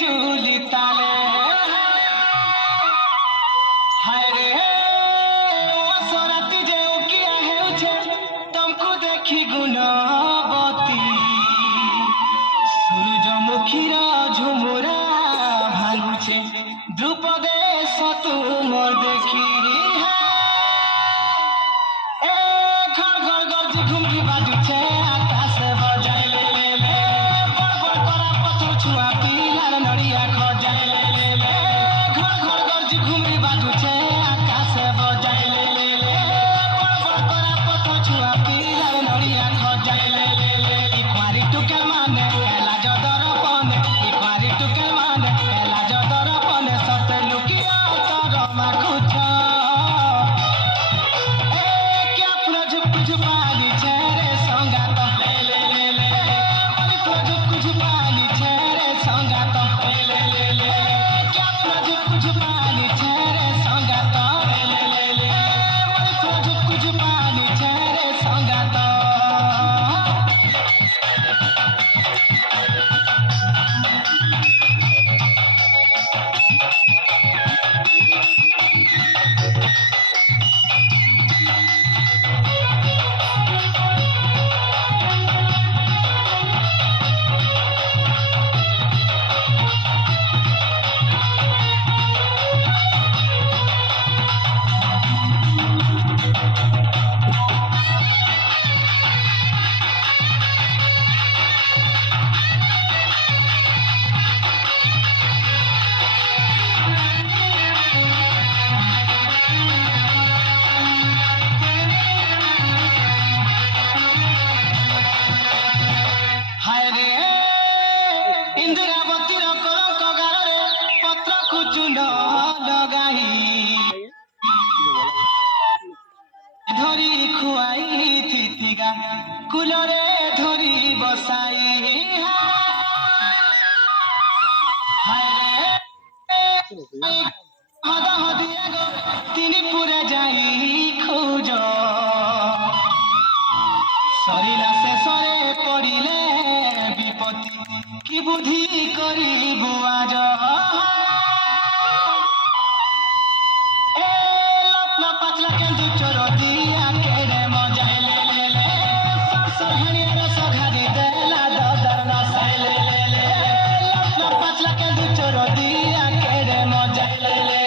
बिजुली ताले हाय रे सरती जे किया हेउछे तुमको देखी गुणवती सूरजमुखीर झुमुरा भांगुछे ध्रुपदे तुम देखी घर घर गर्जी घुमरी बाजुछे आकाश बजाइले ले बड़ बड़ करा पत्थर छुआ पिलार नड़िया खजाइले ले घर घर गर्जी घुमरी बाजुछे आकाश बजाइले ले बड़ बड़ करा पत्थर छुआ पिलार नड़िया खजाइले ले इक्वारी टुके माने एला जदर पने इक्वारी टुके माने एला जदर पने सते लुकिया तर माखुछ इंदिरावतीर कलंक गारे पत्र कुचुंड लगाई धरी खुआई थितिगा कुलरे धरी बसाई हदा हदिया गो तिनी पुरे जाई खोज सरिला शेषरे पड़िले विपत्ति कि बुद्धि करिबु आज लपला पाचला केन्दु चोर दिया केड़े मजाइले ले सरहणिया रस घारी देला ददर नसाइले ले लपला पाचला केन्दु चोर दिया केड़े मजाइले ले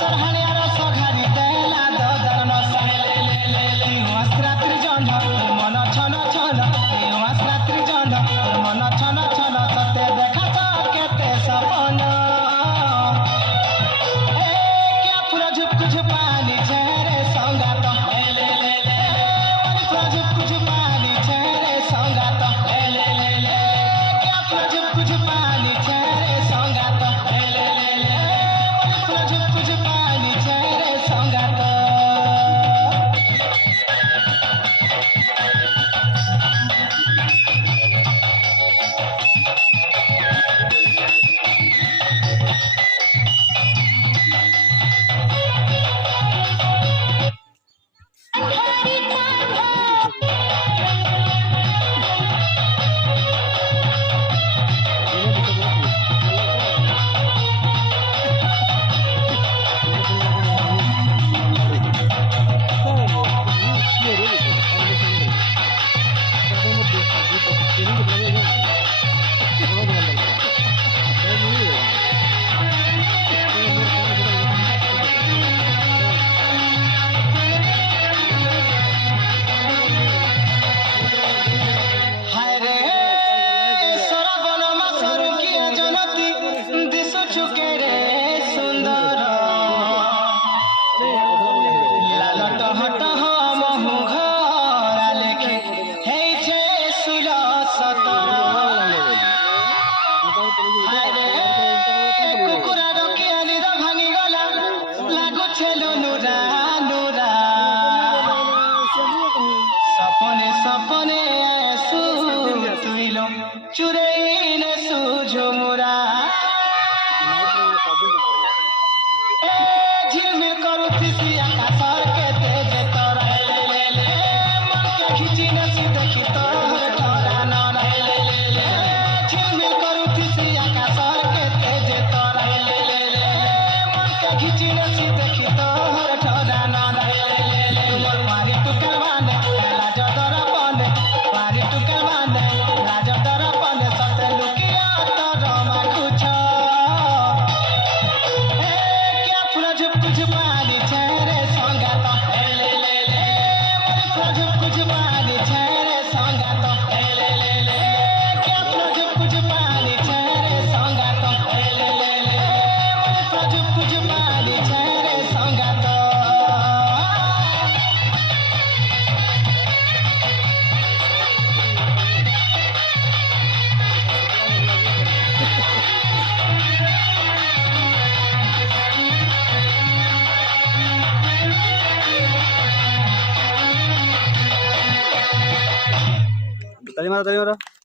सरहणिया रस घारी देला ददर नसाइले ले वस्त्रात्रि जंड मन छन छन वस्त्रात्रि जंड मन छन छन सते देखा केते सपन क्या पूरा झुप झुपानी छेरे संगात ले पूरा झुप झुपानी छेरे संगात ले क्या पूरा झुप झुपानी छेरे संगात ले पूरा झुप झुपानी छेरे संगात सपने ऐसु तुइलो चुरैले सुझुमुरा झिलमिल करुथिसी आकाशर के तेज तरैले मन के खिची नसी देखी तोहर ठरा न रहले झिलमिल करुथिसी आकाशर कुछ पानी छेरे संगा तो ले ले ले के कुछ पानी छेरे संगा तो ले ले ले कुछ पानी छेरे संगा तो ताली मारो